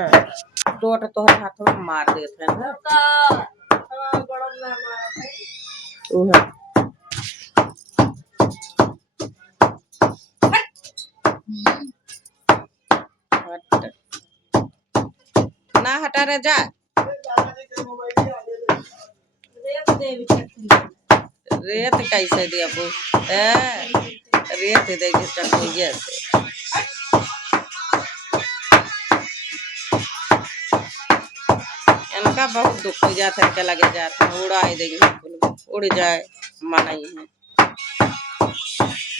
टोट तोहरे हाथ में मार देते हैं ना ना हटा रहे जा रेत कैसे दिया रेत देगी चटनिया से इनका बहुत दुख हो जाता है, क्या लगे जाता है उड़ा देंगे उड़ जाए माना ही है।